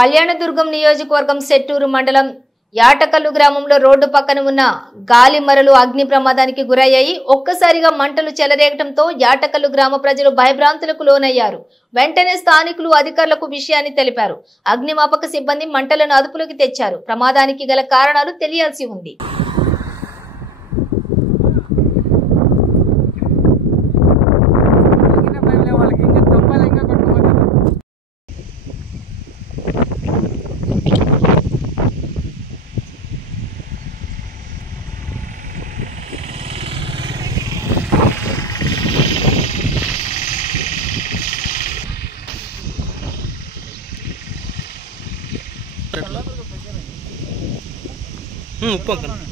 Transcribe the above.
కళ్యాణదుర్గం నియోజకవర్గం సెట్టూరు మండలం యాటకల్లు గ్రామంలో రోడ్డు పక్కన ఉన్న గాలి మరలు అగ్ని ప్రమాదానికి గురయ్యాయి. ఒక్కసారిగా మంటలు చెలరేగడంతో యాటకల్లు గ్రామ ప్రజలు భయభ్రాంతులకు లోనయ్యారు. వెంటనే స్థానికులు అధికారులకు విషయాన్ని తెలిపారు. అగ్నిమాపక సిబ్బంది మంటలను అదుపులోకి తెచ్చారు. ప్రమాదానికి గల కారణాలు తెలియాల్సి ఉంది. ఉప్పు